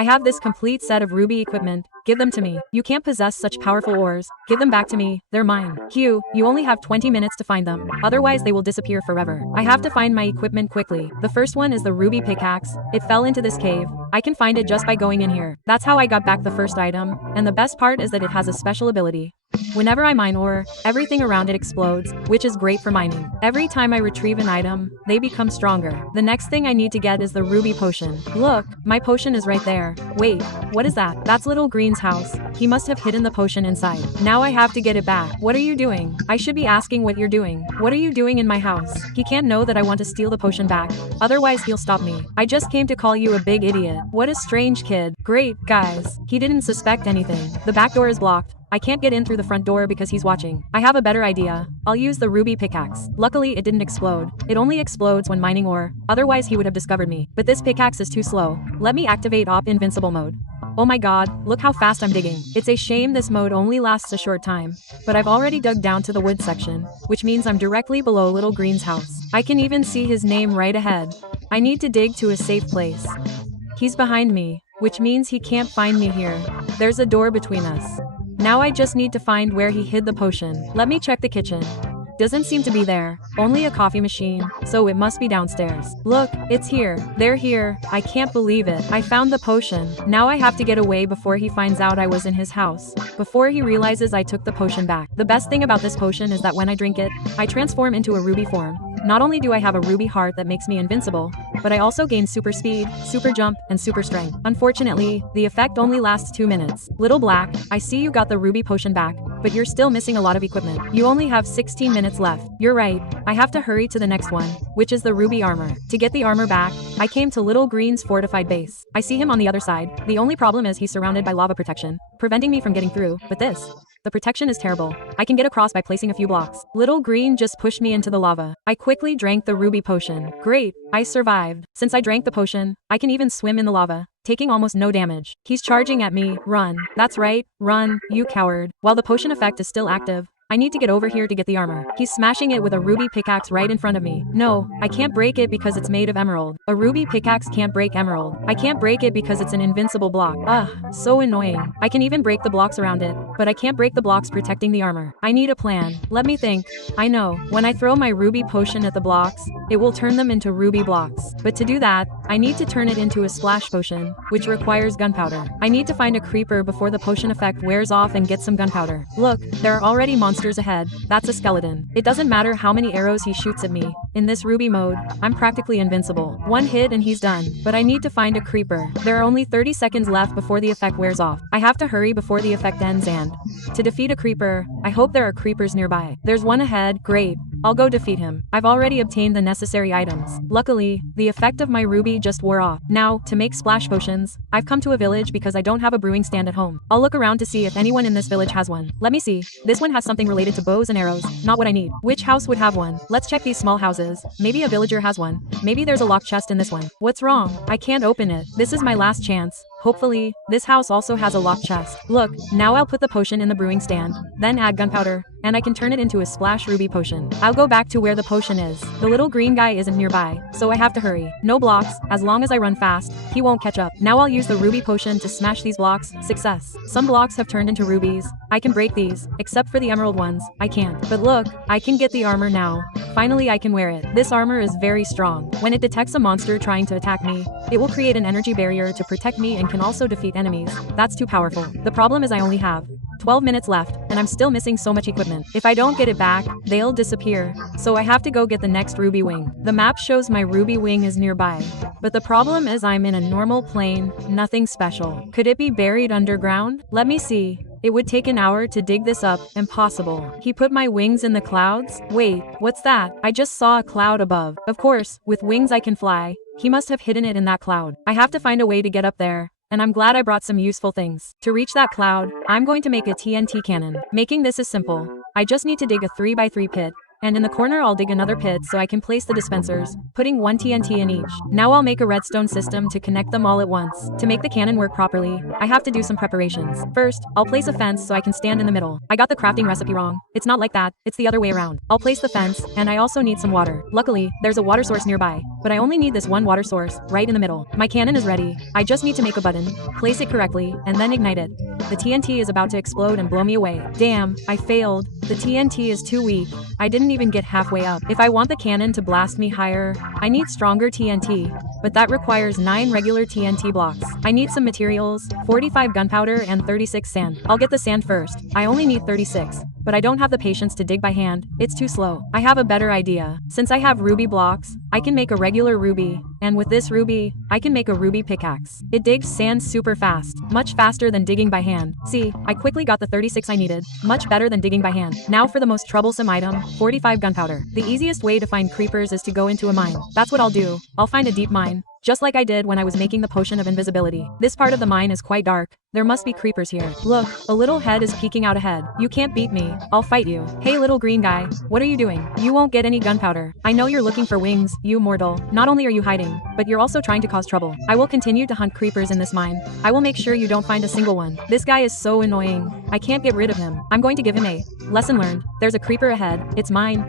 I have this complete set of ruby equipment. Give them to me. You can't possess such powerful ores. Give them back to me. They're mine. Hugh, you only have 20 minutes to find them. Otherwise they will disappear forever. I have to find my equipment quickly. The first one is the ruby pickaxe. It fell into this cave. I can find it just by going in here. That's how I got back the first item. And the best part is that it has a special ability. Whenever I mine ore, everything around it explodes, which is great for mining. Every time I retrieve an item, they become stronger. The next thing I need to get is the ruby potion. Look, my potion is right there. Wait, what is that? That's Little Green's house. He must have hidden the potion inside. Now I have to get it back. What are you doing? I should be asking what you're doing. What are you doing in my house? He can't know that I want to steal the potion back. Otherwise he'll stop me. I just came to call you a big idiot. What a strange kid. Great, guys. He didn't suspect anything. The back door is blocked. I can't get in through the front door because he's watching. I have a better idea. I'll use the ruby pickaxe. Luckily, it didn't explode. It only explodes when mining ore. Otherwise, he would have discovered me. But this pickaxe is too slow. Let me activate Op Invincible mode. Oh my god, look how fast I'm digging. It's a shame this mode only lasts a short time. But I've already dug down to the wood section, which means I'm directly below Little Green's house. I can even see his name right ahead. I need to dig to a safe place. He's behind me, which means he can't find me here. There's a door between us. Now I just need to find where he hid the potion. Let me check the kitchen. Doesn't seem to be there. Only a coffee machine, so it must be downstairs. Look, it's here. They're here. I can't believe it. I found the potion. Now I have to get away before he finds out I was in his house. Before he realizes I took the potion back. The best thing about this potion is that when I drink it, I transform into a ruby form. Not only do I have a ruby heart that makes me invincible, but I also gain super speed, super jump, and super strength. Unfortunately, the effect only lasts 2 minutes. Little Black, I see you got the ruby potion back, but you're still missing a lot of equipment. You only have 16 minutes left. You're right, I have to hurry to the next one, which is the ruby armor. To get the armor back, I came to Little Green's fortified base. I see him on the other side. The only problem is he's surrounded by lava protection, preventing me from getting through, but the protection is terrible. I can get across by placing a few blocks. Little Green just pushed me into the lava. I quickly drank the ruby potion. Great, I survived. Since I drank the potion, I can even swim in the lava, taking almost no damage. He's charging at me. Run. That's right, run, you coward. While the potion effect is still active, I need to get over here to get the armor. He's smashing it with a ruby pickaxe right in front of me. No, I can't break it because it's made of emerald. A ruby pickaxe can't break emerald. I can't break it because it's an invincible block. Ugh, so annoying. I can even break the blocks around it, but I can't break the blocks protecting the armor. I need a plan. Let me think. I know. When I throw my ruby potion at the blocks, it will turn them into ruby blocks. But to do that, I need to turn it into a splash potion, which requires gunpowder. I need to find a creeper before the potion effect wears off and get some gunpowder. Look, there are already monsters ahead. That's a skeleton. It doesn't matter how many arrows he shoots at me. In this ruby mode, I'm practically invincible. One hit and he's done. But I need to find a creeper. There are only 30 seconds left before the effect wears off. I have to hurry before the effect ends and to defeat a creeper, I hope there are creepers nearby. There's one ahead. Great. I'll go defeat him. I've already obtained the necessary items. Luckily, the effect of my ruby just wore off. Now, to make splash potions, I've come to a village because I don't have a brewing stand at home. I'll look around to see if anyone in this village has one. Let me see. This one has something related to bows and arrows. Not what I need. Which house would have one? Let's check these small houses. Maybe a villager has one. Maybe there's a locked chest in this one. What's wrong? I can't open it. This is my last chance. Hopefully, this house also has a locked chest. Look, now I'll put the potion in the brewing stand, then add gunpowder, and I can turn it into a splash ruby potion. I'll go back to where the potion is. The little green guy isn't nearby, so I have to hurry. No blocks. As long as I run fast, he won't catch up. Now I'll use the ruby potion to smash these blocks. Success. Some blocks have turned into rubies. I can break these, except for the emerald ones. I can't. But look, I can get the armor now. Finally, I can wear it. This armor is very strong. When it detects a monster trying to attack me, it will create an energy barrier to protect me and can also defeat enemies. That's too powerful. The problem is I only have 12 minutes left, and I'm still missing so much equipment. If I don't get it back, they'll disappear. So I have to go get the next ruby wing. The map shows my ruby wing is nearby. But the problem is I'm in a normal plane, nothing special. Could it be buried underground? Let me see. It would take an hour to dig this up. Impossible. He put my wings in the clouds? Wait, what's that? I just saw a cloud above. Of course, with wings I can fly. He must have hidden it in that cloud. I have to find a way to get up there. And I'm glad I brought some useful things. To reach that cloud, I'm going to make a TNT cannon. Making this is simple. I just need to dig a 3x3 pit, and in the corner I'll dig another pit so I can place the dispensers, putting 1 TNT in each. Now I'll make a redstone system to connect them all at once. To make the cannon work properly, I have to do some preparations. First, I'll place a fence so I can stand in the middle. I got the crafting recipe wrong. It's not like that, it's the other way around. I'll place the fence, and I also need some water. Luckily, there's a water source nearby, but I only need this one water source, right in the middle. My cannon is ready. I just need to make a button, place it correctly, and then ignite it. The TNT is about to explode and blow me away. Damn, I failed. The TNT is too weak. I didn't even get halfway up. If I want the cannon to blast me higher, I need stronger TNT, but that requires 9 regular TNT blocks. I need some materials, 45 gunpowder and 36 sand. I'll get the sand first. I only need 36, but I don't have the patience to dig by hand. It's too slow. I have a better idea. Since I have ruby blocks, I can make a regular ruby, and with this ruby, I can make a ruby pickaxe. It digs sand super fast, much faster than digging by hand. See, I quickly got the 36 I needed, much better than digging by hand. Now for the most troublesome item, 45 gunpowder. The easiest way to find creepers is to go into a mine. That's what I'll do. I'll find a deep mine, just like I did when I was making the potion of invisibility. This part of the mine is quite dark. There must be creepers here. Look, a little head is peeking out ahead. You can't beat me. I'll fight you. Hey little green guy, what are you doing? You won't get any gunpowder. I know you're looking for wings, you mortal. Not only are you hiding, but you're also trying to cause trouble. I will continue to hunt creepers in this mine. I will make sure you don't find a single one. This guy is so annoying. I can't get rid of him. I'm going to give him a lesson learned. There's a creeper ahead. It's mine,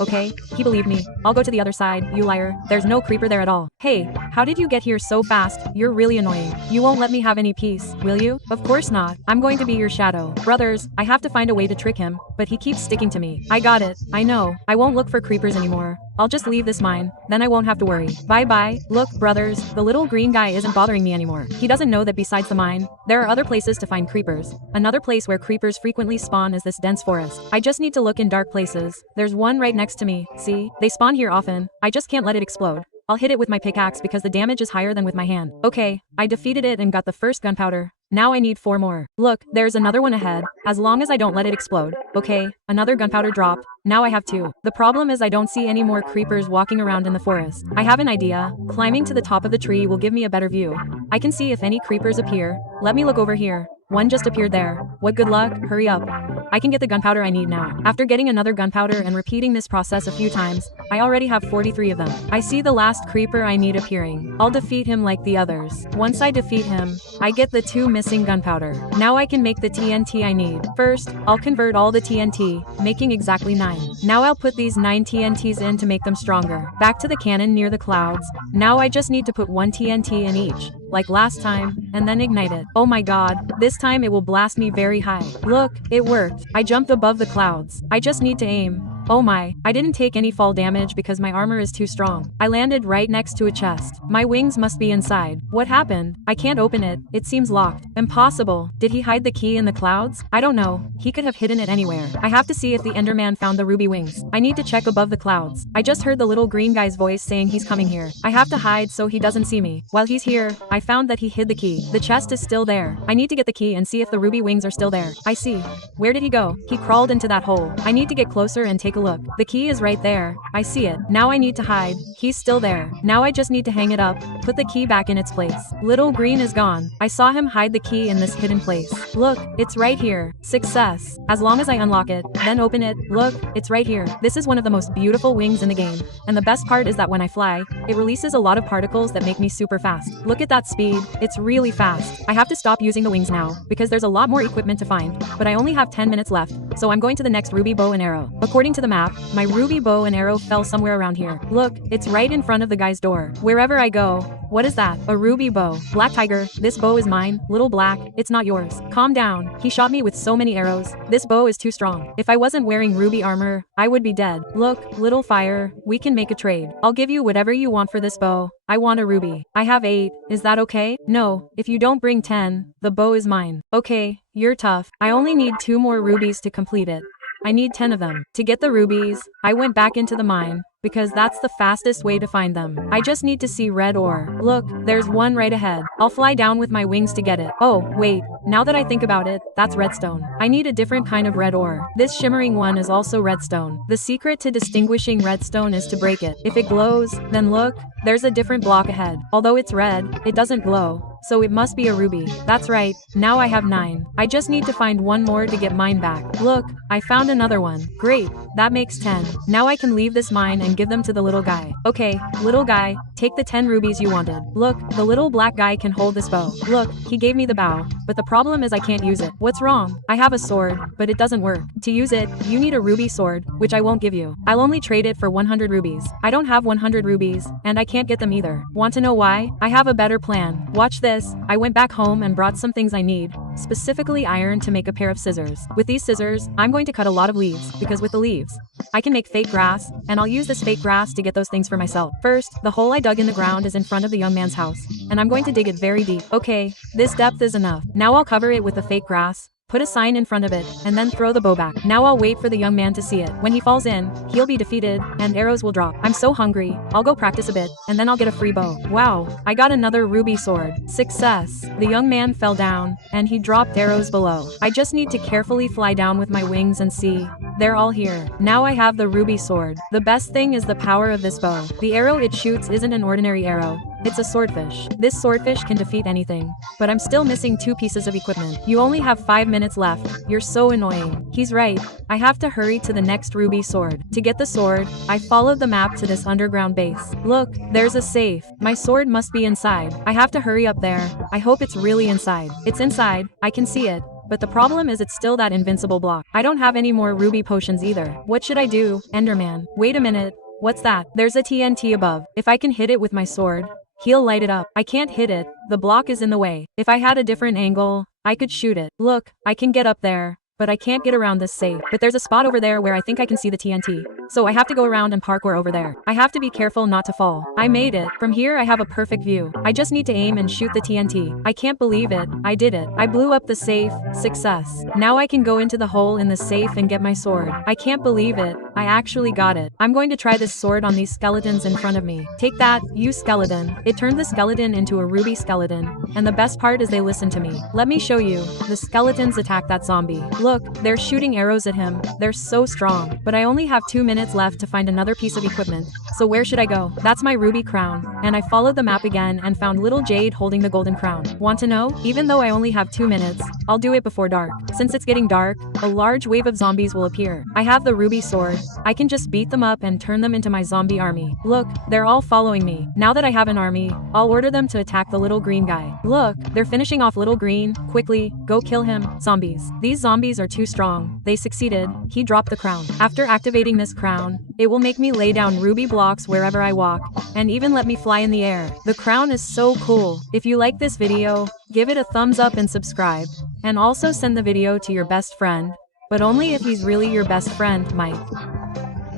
okay? He believed me. I'll go to the other side, you liar. There's no creeper there at all. Hey, how did you get here so fast? You're really annoying. You won't let me have any peace, will you? Of course not. I'm going to be your shadow. Brothers, I have to find a way to trick him, but he keeps sticking to me. I got it. I know. I won't look for creepers anymore. I'll just leave this mine, then I won't have to worry. Bye-bye. Look, brothers, the little green guy isn't bothering me anymore. He doesn't know that besides the mine, there are other places to find creepers. Another place where creepers frequently spawn is this dense forest. I just need to look in dark places. There's one right next to me. See? They spawn here often. I just can't let it explode. I'll hit it with my pickaxe because the damage is higher than with my hand. Okay, I defeated it and got the first gunpowder. Now I need 4 more. Look, there's another one ahead, as long as I don't let it explode. Okay, another gunpowder dropped. Now I have 2. The problem is I don't see any more creepers walking around in the forest. I have an idea. Climbing to the top of the tree will give me a better view. I can see if any creepers appear. Let me look over here. One just appeared there. What good luck, hurry up. I can get the gunpowder I need now. After getting another gunpowder and repeating this process a few times, I already have 43 of them. I see the last creeper I need appearing. I'll defeat him like the others. Once I defeat him, I get the 2 missing gunpowder. Now I can make the TNT I need. First, I'll convert all the TNT, making exactly 9. Now I'll put these 9 TNTs in to make them stronger. Back to the cannon near the clouds. Now I just need to put 1 TNT in each, like last time, and then ignite it. Oh my god, this time it will blast me very high. Look, it worked. I jumped above the clouds. I just need to aim. Oh my, I didn't take any fall damage because my armor is too strong. I landed right next to a chest. My wings must be inside. What happened? I can't open it. It seems locked. Impossible. Did he hide the key in the clouds? I don't know. He could have hidden it anywhere. I have to see if the Enderman found the ruby wings. I need to check above the clouds. I just heard the little green guy's voice saying he's coming here. I have to hide so he doesn't see me. While he's here, I found that he hid the key. The chest is still there. I need to get the key and see if the ruby wings are still there. I see. Where did he go? He crawled into that hole. I need to get closer and take a look. The key is right there. I see it. Now I need to hide. He's still there. Now I just need to hang it up, put the key back in its place. Little green is gone. I saw him hide the key in this hidden place. Look, it's right here. Success. As long as I unlock it, then open it. Look, it's right here. This is one of the most beautiful wings in the game. And the best part is that when I fly, it releases a lot of particles that make me super fast. Look at that speed. It's really fast. I have to stop using the wings now, because there's a lot more equipment to find, but I only have 10 minutes left, so I'm going to the next ruby bow and arrow. According to the map, my ruby bow and arrow fell somewhere around here. Look, it's right in front of the guy's door. Wherever I go, what is that? A ruby bow. Black tiger, this bow is mine. Little black, it's not yours. Calm down. He shot me with so many arrows. This bow is too strong. If I wasn't wearing ruby armor, I would be dead. Look, little fire, we can make a trade. I'll give you whatever you want for this bow. I want a ruby. I have 8. Is that okay? No, if you don't bring 10, the bow is mine. Okay, you're tough. I only need 2 more rubies to complete it. I need 10 of them. To get the rubies, I went back into the mine, because that's the fastest way to find them. I just need to see red ore. Look, there's one right ahead. I'll fly down with my wings to get it. Oh, wait, now that I think about it, that's redstone. I need a different kind of red ore. This shimmering one is also redstone. The secret to distinguishing redstone is to break it. If it glows, then look, there's a different block ahead. Although it's red, it doesn't glow. so it must be a ruby. That's right, now I have 9. I just need to find one more to get mine back. Look, I found another one. Great, that makes 10. Now I can leave this mine and give them to the little guy. Okay, little guy, take the 10 rubies you wanted. Look, the little black guy can hold this bow. Look, he gave me the bow, but the problem is I can't use it. What's wrong? I have a sword, but it doesn't work. To use it, you need a ruby sword, which I won't give you. I'll only trade it for 100 rubies. I don't have 100 rubies, and I can't get them either. Want to know why? I have a better plan. Watch this. I went back home and brought some things I need, specifically iron to make a pair of scissors. With these scissors, I'm going to cut a lot of leaves, because with the leaves, I can make fake grass, and I'll use this fake grass to get those things for myself. First, the hole I dug in the ground is in front of the young man's house, and I'm going to dig it very deep. Okay, this depth is enough. Now I'll cover it with the fake grass, put a sign in front of it, and then throw the bow back. Now I'll wait for the young man to see it. When he falls in, he'll be defeated, and arrows will drop. I'm so hungry, I'll go practice a bit, and then I'll get a free bow. Wow, I got another ruby sword. Success. The young man fell down, and he dropped arrows below. I just need to carefully fly down with my wings and see. They're all here. Now I have the ruby sword. The best thing is the power of this bow. The arrow it shoots isn't an ordinary arrow. It's a swordfish. This swordfish can defeat anything. But I'm still missing 2 pieces of equipment. You only have 5 minutes left. You're so annoying. He's right. I have to hurry to the next ruby sword. To get the sword, I followed the map to this underground base. Look, there's a safe. My sword must be inside. I have to hurry up there. I hope it's really inside. It's inside. I can see it. But the problem is it's still that invincible block. I don't have any more ruby potions either. What should I do? Enderman. Wait a minute. What's that? There's a TNT above. If I can hit it with my sword, he'll light it up. I can't hit it. The block is in the way. If I had a different angle, I could shoot it. Look, I can get up there, but I can't get around this safe. But there's a spot over there where I think I can see the TNT. So I have to go around and parkour over there. I have to be careful not to fall. I made it. From here I have a perfect view. I just need to aim and shoot the TNT. I can't believe it. I did it. I blew up the safe. Success. Now I can go into the hole in the safe and get my sword. I can't believe it. I actually got it. I'm going to try this sword on these skeletons in front of me. Take that, you skeleton. It turned the skeleton into a ruby skeleton. And the best part is they listen to me. Let me show you. The skeletons attack that zombie. Look, they're shooting arrows at him. They're so strong. But I only have 2 minutes left to find another piece of equipment. So where should I go? That's my ruby crown. And I followed the map again and found little Jade holding the golden crown. Want to know? Even though I only have 2 minutes, I'll do it before dark. Since it's getting dark, a large wave of zombies will appear. I have the ruby sword. I can just beat them up and turn them into my zombie army. Look, they're all following me. Now that I have an army, I'll order them to attack the little green guy. Look, they're finishing off little green. Quickly, go kill him. Zombies. These zombies are too strong. They succeeded. He dropped the crown. After activating this crown, it will make me lay down ruby blocks wherever I walk, and even let me fly in the air. The crown is so cool. If you like this video, give it a thumbs up and subscribe. And also send the video to your best friend, but only if he's really your best friend, Mike.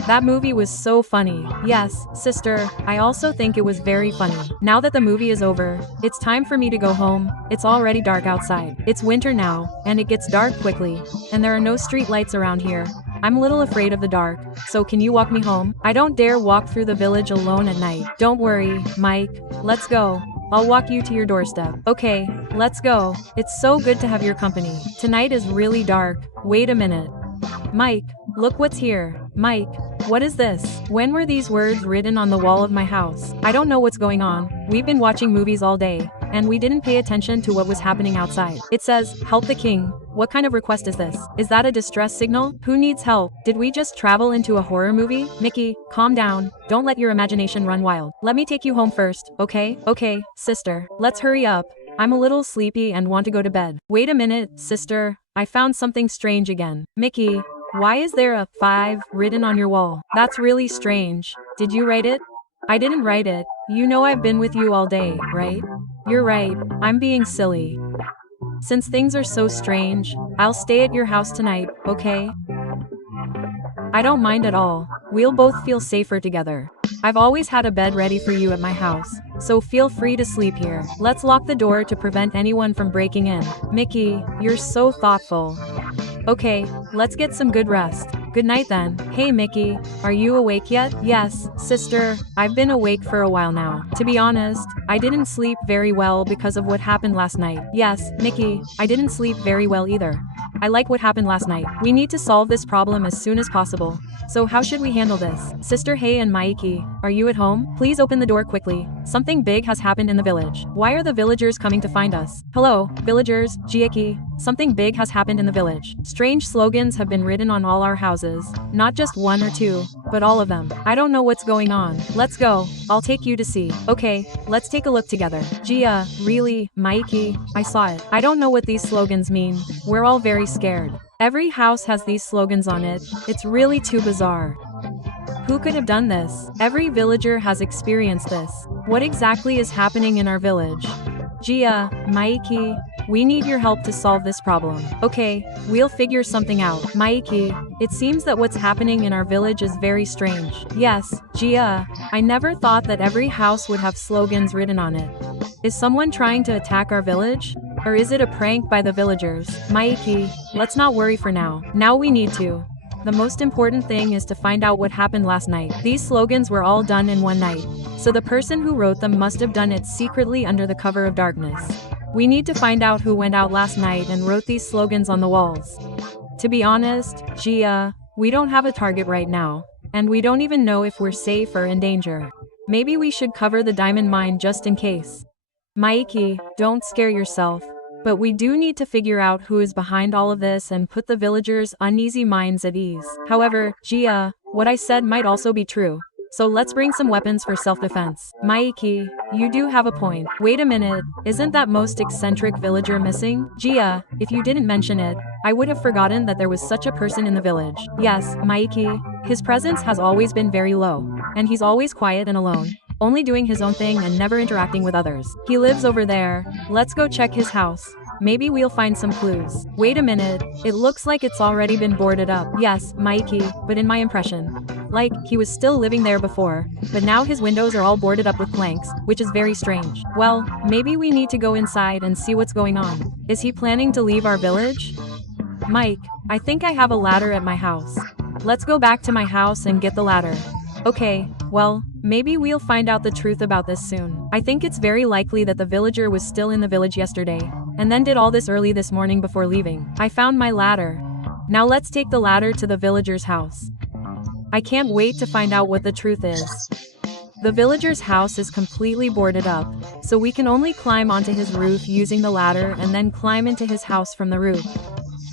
That movie was so funny. Yes, sister, I also think it was very funny. Now that the movie is over, it's time for me to go home. It's already dark outside. It's winter now, and it gets dark quickly, and there are no street lights around here. I'm a little afraid of the dark, so can you walk me home? I don't dare walk through the village alone at night. Don't worry, Mike. Let's go. I'll walk you to your doorstep. Okay, let's go. It's so good to have your company. Tonight is really dark. Wait a minute. Mike, look what's here. Mike, what is this? When were these words written on the wall of my house? I don't know what's going on. We've been watching movies all day, and we didn't pay attention to what was happening outside. It says, "Help the king." What kind of request is this? Is that a distress signal? Who needs help? Did we just travel into a horror movie? Mickey, calm down. Don't let your imagination run wild. Let me take you home first, okay? Okay, sister. Let's hurry up. I'm a little sleepy and want to go to bed. Wait a minute, sister. I found something strange again. Mickey, why is there a 5 written on your wall? That's really strange. Did you write it? I didn't write it. You know I've been with you all day, right? You're right. I'm being silly. Since things are so strange, I'll stay at your house tonight, okay? I don't mind at all. We'll both feel safer together. I've always had a bed ready for you at my house, so feel free to sleep here. Let's lock the door to prevent anyone from breaking in. Mickey, you're so thoughtful. Okay, let's get some good rest. Good night then. Hey Mickey, are you awake yet? Yes, sister, I've been awake for a while now. To be honest, I didn't sleep very well because of what happened last night. Yes, Mickey, I didn't sleep very well either. I like what happened last night. We need to solve this problem as soon as possible. So how should we handle this? Sister Hey and Maiki, are you at home? Please open the door quickly. Something big has happened in the village. Why are the villagers coming to find us? Hello, villagers, Jieki. Something big has happened in the village. Strange slogans have been written on all our houses. Not just one or two, but all of them. I don't know what's going on. Let's go. I'll take you to see. Okay, let's take a look together. Gia, really, Maiki, I saw it. I don't know what these slogans mean. We're all very scared. Every house has these slogans on it. It's really too bizarre. Who could have done this? Every villager has experienced this. What exactly is happening in our village? Gia, Maiki, we need your help to solve this problem. Okay, we'll figure something out. Maiki, it seems that what's happening in our village is very strange. Yes, Gia, I never thought that every house would have slogans written on it. Is someone trying to attack our village? Or is it a prank by the villagers? Maiki, let's not worry for now. Now we need to. The most important thing is to find out what happened last night. These slogans were all done in one night. So the person who wrote them must have done it secretly under the cover of darkness. We need to find out who went out last night and wrote these slogans on the walls. To be honest, Gia, we don't have a target right now. And we don't even know if we're safe or in danger. Maybe we should cover the diamond mine just in case. Maiki, don't scare yourself. But we do need to figure out who is behind all of this and put the villagers' uneasy minds at ease. However, Gia, what I said might also be true. So let's bring some weapons for self-defense. Maiki, you do have a point. Wait a minute, isn't that most eccentric villager missing? Gia, if you didn't mention it, I would have forgotten that there was such a person in the village. Yes, Maiki, his presence has always been very low. And he's always quiet and alone. Only doing his own thing and never interacting with others. He lives over there. Let's go check his house. Maybe we'll find some clues. Wait a minute, it looks like it's already been boarded up. Yes, Maiki, but in my impression. Like, he was still living there before, but now his windows are all boarded up with planks, which is very strange. Well, maybe we need to go inside and see what's going on. Is he planning to leave our village? Mike, I think I have a ladder at my house. Let's go back to my house and get the ladder. Okay, well, maybe we'll find out the truth about this soon. I think it's very likely that the villager was still in the village yesterday, and then did all this early this morning before leaving. I found my ladder. Now let's take the ladder to the villager's house. I can't wait to find out what the truth is. The villager's house is completely boarded up, so we can only climb onto his roof using the ladder and then climb into his house from the roof.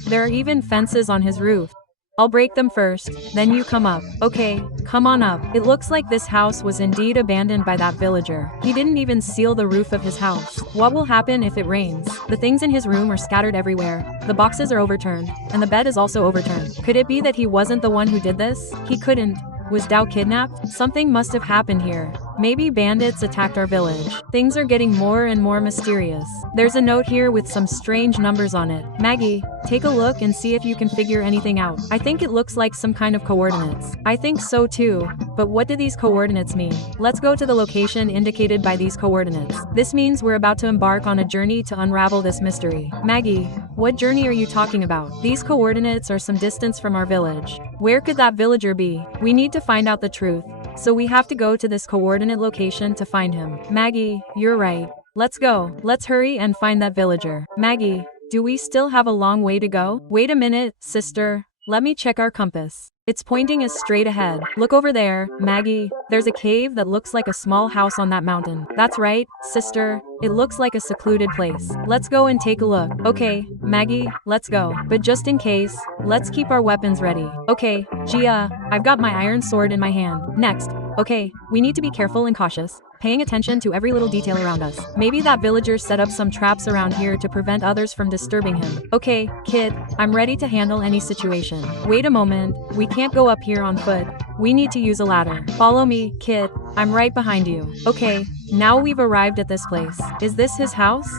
There are even fences on his roof. I'll break them first, then you come up. Okay, come on up. It looks like this house was indeed abandoned by that villager. He didn't even seal the roof of his house. What will happen if it rains? The things in his room are scattered everywhere. The boxes are overturned, and the bed is also overturned. Could it be that he wasn't the one who did this? He couldn't. Was Dao kidnapped? Something must have happened here. Maybe bandits attacked our village. Things are getting more and more mysterious. There's a note here with some strange numbers on it. Maggie, take a look and see if you can figure anything out. I think it looks like some kind of coordinates. I think so too. But what do these coordinates mean? Let's go to the location indicated by these coordinates. This means we're about to embark on a journey to unravel this mystery. Maggie, what journey are you talking about? These coordinates are some distance from our village. Where could that villager be? We need to find out the truth. So we have to go to this coordinate location to find him. Maggie, you're right. Let's go. Let's hurry and find that villager. Maggie, do we still have a long way to go? Wait a minute, sister. Let me check our compass. It's pointing us straight ahead. Look over there, Maggie. There's a cave that looks like a small house on that mountain. That's right, sister. It looks like a secluded place. Let's go and take a look. Okay, Maggie, let's go. But just in case, let's keep our weapons ready. Okay, Gia, I've got my iron sword in my hand. Next. Okay, we need to be careful and cautious, paying attention to every little detail around us. Maybe that villager set up some traps around here to prevent others from disturbing him. Okay, kid, I'm ready to handle any situation. Wait a moment, we can't go up here on foot. We need to use a ladder. Follow me, kid. I'm right behind you. Okay, now we've arrived at this place. Is this his house?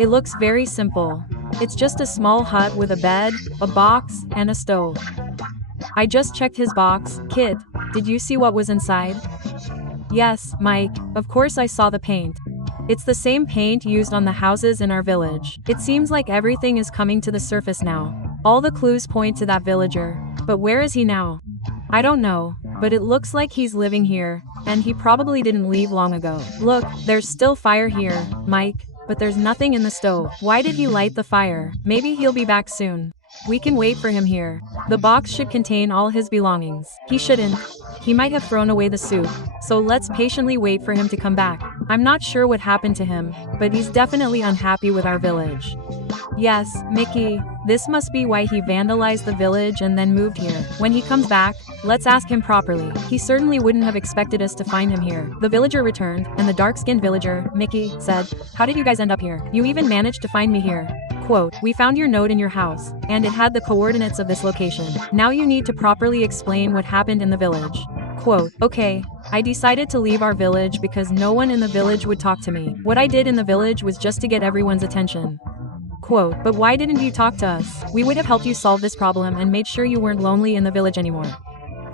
It looks very simple. It's just a small hut with a bed, a box, and a stove. I just checked his box. Kid, did you see what was inside? Yes, Mike, of course I saw the paint. It's the same paint used on the houses in our village. It seems like everything is coming to the surface now. All the clues point to that villager. But where is he now? I don't know, but it looks like he's living here, and he probably didn't leave long ago. Look, there's still fire here, Mike, but there's nothing in the stove. Why did he light the fire? Maybe he'll be back soon. We can wait for him here. The box should contain all his belongings. He shouldn't. He might have thrown away the suit, so let's patiently wait for him to come back. I'm not sure what happened to him, but he's definitely unhappy with our village. Yes, Mickey, this must be why he vandalized the village and then moved here. When he comes back, let's ask him properly. He certainly wouldn't have expected us to find him here. The villager returned, and the dark-skinned villager, Mickey, said, "How did you guys end up here? You even managed to find me here." Quote, "We found your note in your house, and it had the coordinates of this location. Now you need to properly explain what happened in the village." Quote, "Okay, I decided to leave our village because no one in the village would talk to me. What I did in the village was just to get everyone's attention." Quote, "But why didn't you talk to us? We would have helped you solve this problem and made sure you weren't lonely in the village anymore."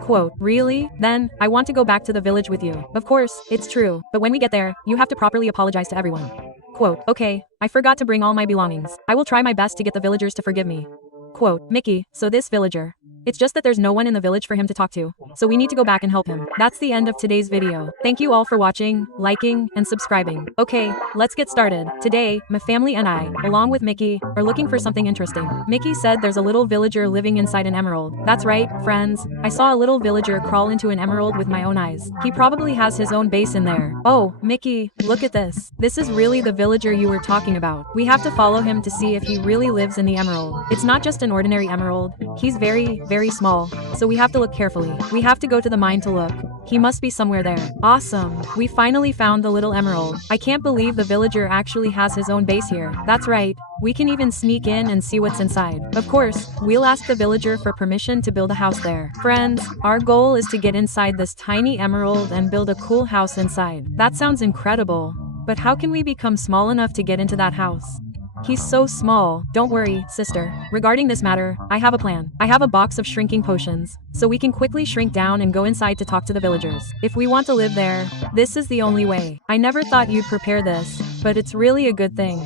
Quote, "Really? Then, I want to go back to the village with you. Of course, it's true, but when we get there, you have to properly apologize to everyone." Quote, "Okay, I forgot to bring all my belongings. I will try my best to get the villagers to forgive me." Quote, "Mickey, so this villager. It's just that there's no one in the village for him to talk to, so we need to go back and help him." That's the end of today's video. Thank you all for watching, liking, and subscribing. Okay, let's get started. Today, my family and I, along with Mickey, are looking for something interesting. Mickey said there's a little villager living inside an emerald. That's right, friends. I saw a little villager crawl into an emerald with my own eyes. He probably has his own base in there. Oh, Mickey, look at this. This is really the villager you were talking about. We have to follow him to see if he really lives in the emerald. It's not just an ordinary emerald. He's very small, so we have to look carefully. We have to go to the mine to look. He must be somewhere there. Awesome. We finally found the little emerald. I can't believe the villager actually has his own base here. That's right. We can even sneak in and see what's inside. Of course, we'll ask the villager for permission to build a house there. Friends, our goal is to get inside this tiny emerald and build a cool house inside. That sounds incredible. But how can we become small enough to get into that house? He's so small. Don't worry, sister. Regarding this matter, I have a plan. I have a box of shrinking potions, so we can quickly shrink down and go inside to talk to the villagers. If we want to live there, this is the only way. I never thought you'd prepare this, but it's really a good thing.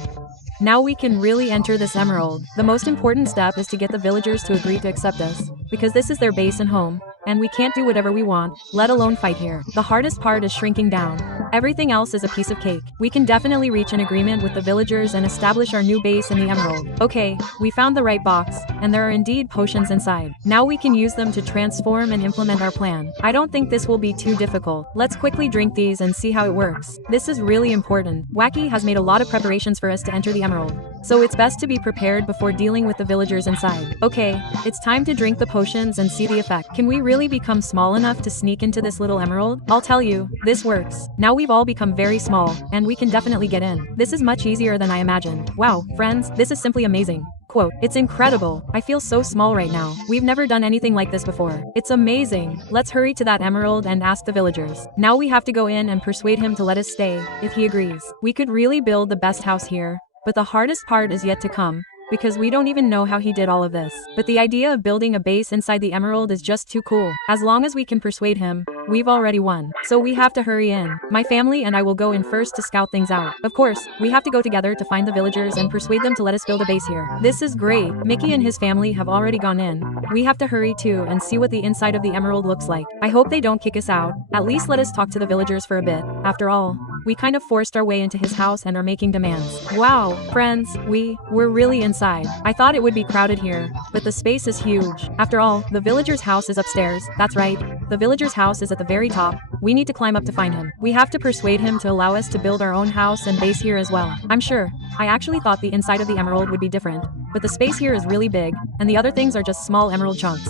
Now we can really enter this emerald. The most important step is to get the villagers to agree to accept us, because this is their base and home, and we can't do whatever we want, let alone fight here. The hardest part is shrinking down. Everything else is a piece of cake. We can definitely reach an agreement with the villagers and establish our new base in the emerald. Okay, we found the right box, and there are indeed potions inside. Now we can use them to transform and implement our plan. I don't think this will be too difficult. Let's quickly drink these and see how it works. This is really important. Wacky has made a lot of preparations for us to enter the emerald, so it's best to be prepared before dealing with the villagers inside. Okay, it's time to drink the potions and see the effect. Can we really become small enough to sneak into this little emerald? I'll tell you, this works. Now we've all become very small, and we can definitely get in. This is much easier than I imagined. Wow, friends, this is simply amazing. Quote, "It's incredible. I feel so small right now. We've never done anything like this before. It's amazing. Let's hurry to that emerald and ask the villagers." Now we have to go in and persuade him to let us stay, if he agrees. We could really build the best house here, but the hardest part is yet to come, because we don't even know how he did all of this. But the idea of building a base inside the emerald is just too cool. As long as we can persuade him, we've already won. So we have to hurry in. My family and I will go in first to scout things out. Of course, we have to go together to find the villagers and persuade them to let us build a base here. This is great. Mickey and his family have already gone in. We have to hurry too and see what the inside of the emerald looks like. I hope they don't kick us out. At least let us talk to the villagers for a bit. After all, we kind of forced our way into his house and are making demands. Wow, friends, we're really inside. I thought it would be crowded here, but the space is huge. After all, the villager's house is upstairs. That's right. The villager's house is at the very top. We need to climb up to find him. We have to persuade him to allow us to build our own house and base here as well. I'm sure. I actually thought the inside of the emerald would be different, but the space here is really big, and the other things are just small emerald chunks.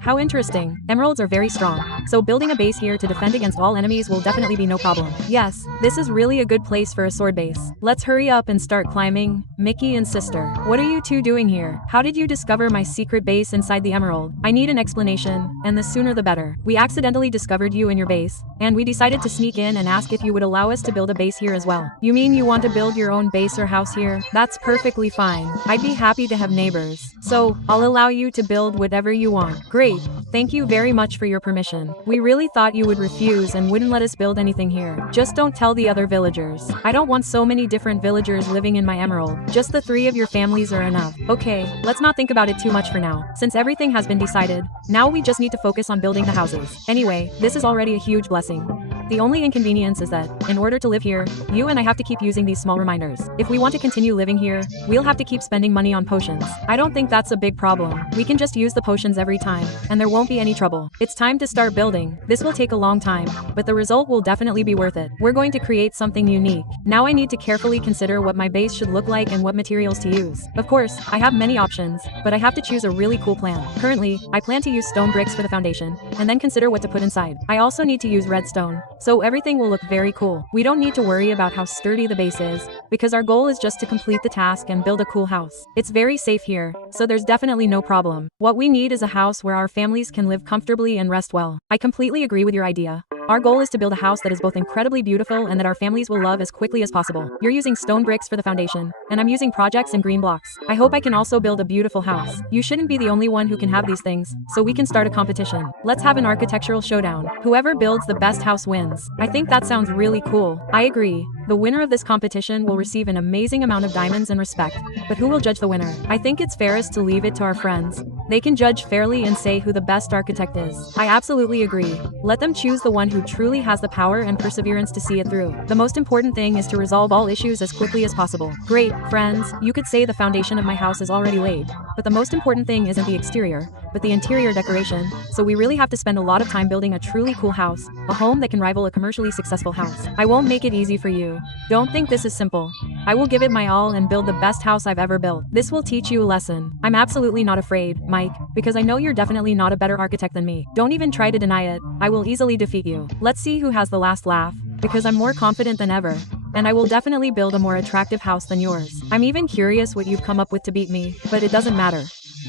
How interesting. Emeralds are very strong, so building a base here to defend against all enemies will definitely be no problem. Yes, this is really a good place for a sword base. Let's hurry up and start climbing. Mickey and sister, what are you two doing here? How did you discover my secret base inside the emerald? I need an explanation, and the sooner the better. We accidentally discovered you in your base, and we decided to sneak in and ask if you would allow us to build a base here as well. You mean you want to build your own base or house here? That's perfectly fine. I'd be happy to have neighbors, so I'll allow you to build whatever you want. Great. Thank you very much for your permission. We really thought you would refuse and wouldn't let us build anything here. Just don't tell the other villagers. I don't want so many different villagers living in my emerald. Just the 3 of your families are enough. Okay, let's not think about it too much for now. Since everything has been decided, now we just need to focus on building the houses. Anyway, this is already a huge blessing. The only inconvenience is that, in order to live here, you and I have to keep using these small reminders. If we want to continue living here, we'll have to keep spending money on potions. I don't think that's a big problem. We can just use the potions every time, and there won't be any trouble. It's time to start building. This will take a long time, but the result will definitely be worth it. We're going to create something unique. Now I need to carefully consider what my base should look like and what materials to use. Of course, I have many options, but I have to choose a really cool plan. Currently, I plan to use stone bricks for the foundation, and then consider what to put inside. I also need to use redstone, so everything will look very cool. We don't need to worry about how sturdy the base is, because our goal is just to complete the task and build a cool house. It's very safe here, so there's definitely no problem. What we need is a house where our families can live comfortably and rest well. I completely agree with your idea. Our goal is to build a house that is both incredibly beautiful and that our families will love as quickly as possible. You're using stone bricks for the foundation, and I'm using projects and green blocks. I hope I can also build a beautiful house. You shouldn't be the only one who can have these things, so we can start a competition. Let's have an architectural showdown. Whoever builds the best house wins. I think that sounds really cool. I agree. The winner of this competition will receive an amazing amount of diamonds and respect. But who will judge the winner? I think it's fairest to leave it to our friends. They can judge fairly and say who the best architect is. I absolutely agree. Let them choose the one who truly has the power and perseverance to see it through. The most important thing is to resolve all issues as quickly as possible. Great, friends, you could say the foundation of my house is already laid. But the most important thing isn't the exterior, but the interior decoration. So we really have to spend a lot of time building a truly cool house, a home that can rival a commercially successful house. I won't make it easy for you. Don't think this is simple. I will give it my all and build the best house I've ever built. This will teach you a lesson. I'm absolutely not afraid, Mike, because I know you're definitely not a better architect than me. Don't even try to deny it. I will easily defeat you. Let's see who has the last laugh, because I'm more confident than ever. And I will definitely build a more attractive house than yours. I'm even curious what you've come up with to beat me, but it doesn't matter.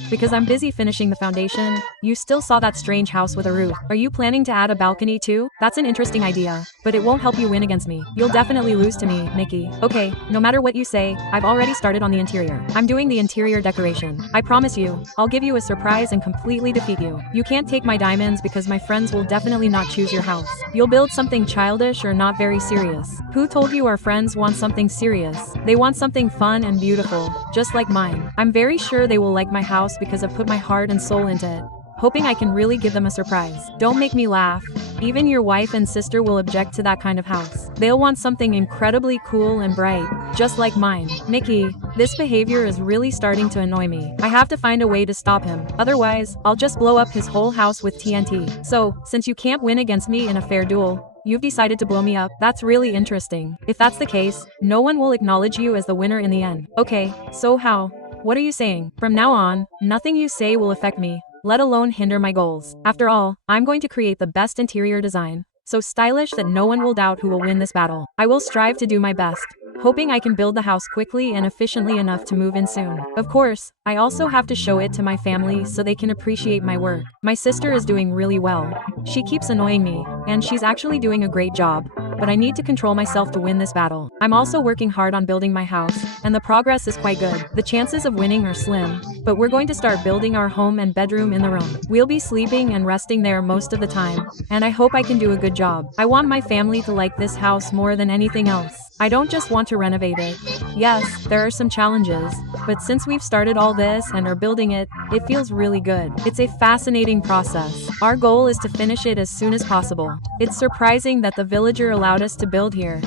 Because I'm busy finishing the foundation, you still saw that strange house with a roof. Are you planning to add a balcony too? That's an interesting idea, but it won't help you win against me. You'll definitely lose to me, Mickey. Okay, no matter what you say, I've already started on the interior. I'm doing the interior decoration. I promise you, I'll give you a surprise and completely defeat you. You can't take my diamonds because my friends will definitely not choose your house. You'll build something childish or not very serious. Who told you our friends want something serious? They want something fun and beautiful, just like mine. I'm very sure they will like my house because I've put my heart and soul into it, hoping I can really give them a surprise. Don't make me laugh. Even your wife and sister will object to that kind of house. They'll want something incredibly cool and bright, just like mine. Mickey, this behavior is really starting to annoy me. I have to find a way to stop him. Otherwise, I'll just blow up his whole house with TNT. So, since you can't win against me in a fair duel, you've decided to blow me up. That's really interesting. If that's the case, no one will acknowledge you as the winner in the end. Okay, so how? What are you saying? From now on, nothing you say will affect me, let alone hinder my goals. After all, I'm going to create the best interior design, so stylish that no one will doubt who will win this battle. I will strive to do my best, hoping I can build the house quickly and efficiently enough to move in soon. Of course, I also have to show it to my family so they can appreciate my work. My sister is doing really well. She keeps annoying me, and she's actually doing a great job. But I need to control myself to win this battle. I'm also working hard on building my house, and the progress is quite good. The chances of winning are slim, but we're going to start building our home and bedroom in the room. We'll be sleeping and resting there most of the time, and I hope I can do a good job. I want my family to like this house more than anything else. I don't just want to renovate it. Yes, there are some challenges, but since we've started all this and are building it, it feels really good. It's a fascinating process. Our goal is to finish it as soon as possible. It's surprising that the villager allowed us to build here.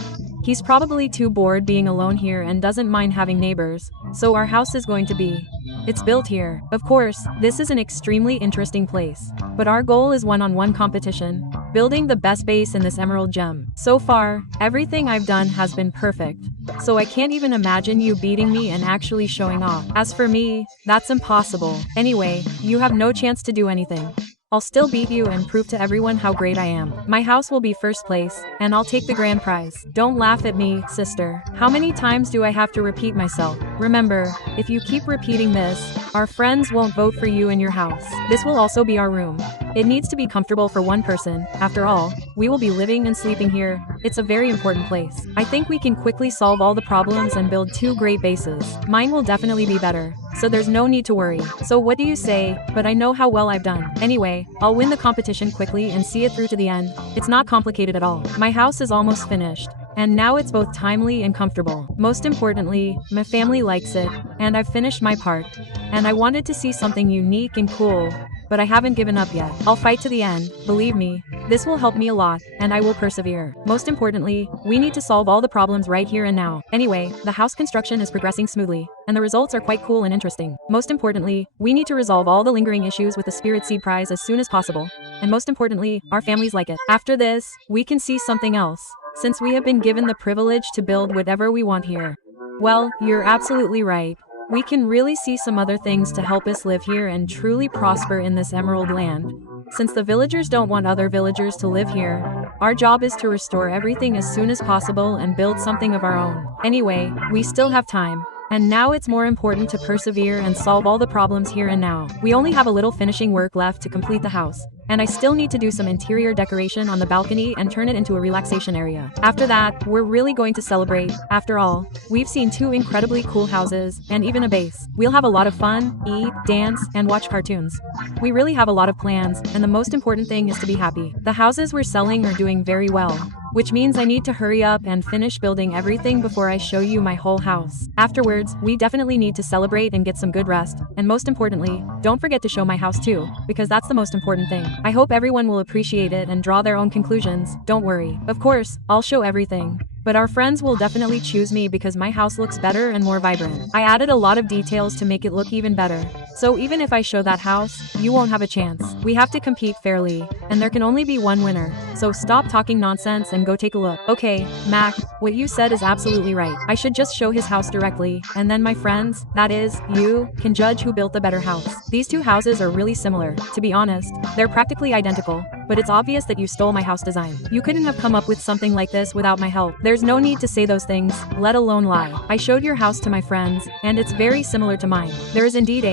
He's probably too bored being alone here and doesn't mind having neighbors, so our house is going to be. It's built here. Of course, this is an extremely interesting place, but our goal is one-on-one competition, building the best base in this emerald gem. So far, everything I've done has been perfect, so I can't even imagine you beating me and actually showing off. As for me, that's impossible. Anyway, you have no chance to do anything. I'll still beat you and prove to everyone how great I am. My house will be first place, and I'll take the grand prize. Don't laugh at me, sister. How many times do I have to repeat myself? Remember, if you keep repeating this, our friends won't vote for you in your house. This will also be our room. It needs to be comfortable for one person. After all, we will be living and sleeping here. It's a very important place. I think we can quickly solve all the problems and build 2 great bases. Mine will definitely be better, so there's no need to worry. So what do you say? But I know how well I've done. Anyway, I'll win the competition quickly and see it through to the end. It's not complicated at all. My house is almost finished, and now it's both timely and comfortable. Most importantly, my family likes it, and I've finished my part. And I wanted to see something unique and cool, but I haven't given up yet. I'll fight to the end, believe me. This will help me a lot, and I will persevere. Most importantly, we need to solve all the problems right here and now. Anyway, the house construction is progressing smoothly, and the results are quite cool and interesting. Most importantly, we need to resolve all the lingering issues with the Spirit Seed Prize as soon as possible. And most importantly, our families like it. After this, we can see something else, since we have been given the privilege to build whatever we want here. Well, you're absolutely right. We can really see some other things to help us live here and truly prosper in this emerald land. Since the villagers don't want other villagers to live here, our job is to restore everything as soon as possible and build something of our own. Anyway, we still have time. And now it's more important to persevere and solve all the problems here and now. We only have a little finishing work left to complete the house. And I still need to do some interior decoration on the balcony and turn it into a relaxation area. After that, we're really going to celebrate. After all, we've seen 2 incredibly cool houses, and even a base. We'll have a lot of fun, eat, dance, and watch cartoons. We really have a lot of plans, and the most important thing is to be happy. The houses we're selling are doing very well, which means I need to hurry up and finish building everything before I show you my whole house. Afterwards, we definitely need to celebrate and get some good rest. And most importantly, don't forget to show my house too, because that's the most important thing. I hope everyone will appreciate it and draw their own conclusions. Don't worry. Of course, I'll show everything. But our friends will definitely choose me because my house looks better and more vibrant. I added a lot of details to make it look even better. So even if I show that house, you won't have a chance. We have to compete fairly, and there can only be one winner. So stop talking nonsense and go take a look. Okay, Mac, what you said is absolutely right. I should just show his house directly, and then my friends, that is, you, can judge who built the better house. These 2 houses are really similar. To be honest, they're practically identical. But it's obvious that you stole my house design. You couldn't have come up with something like this without my help. There's no need to say those things, let alone lie. I showed your house to my friends, and it's very similar to mine. There is indeed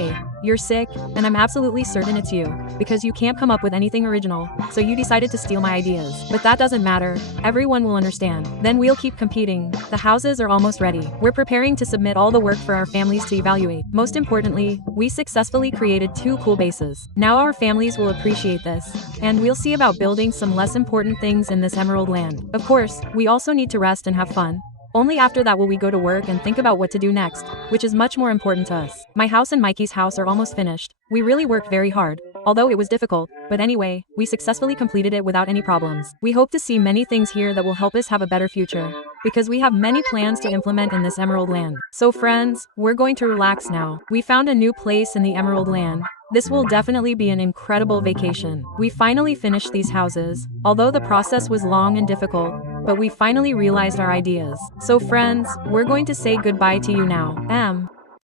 you're sick, and I'm absolutely certain it's you, because you can't come up with anything original, so you decided to steal my ideas. But that doesn't matter, everyone will understand. Then we'll keep competing. The houses are almost ready. We're preparing to submit all the work for our families to evaluate. Most importantly, we successfully created 2 cool bases. Now our families will appreciate this, and we'll see about building some less important things in this emerald land. Of course, we also need to rest and have fun. Only after that will we go to work and think about what to do next, which is much more important to us. My house and Mikey's house are almost finished. We really worked very hard, although it was difficult, but anyway, we successfully completed it without any problems. We hope to see many things here that will help us have a better future, because we have many plans to implement in this emerald land. So friends, we're going to relax now. We found a new place in the emerald land. This will definitely be an incredible vacation. We finally finished these houses, although the process was long and difficult, but we finally realized our ideas. So friends, we're going to say goodbye to you now.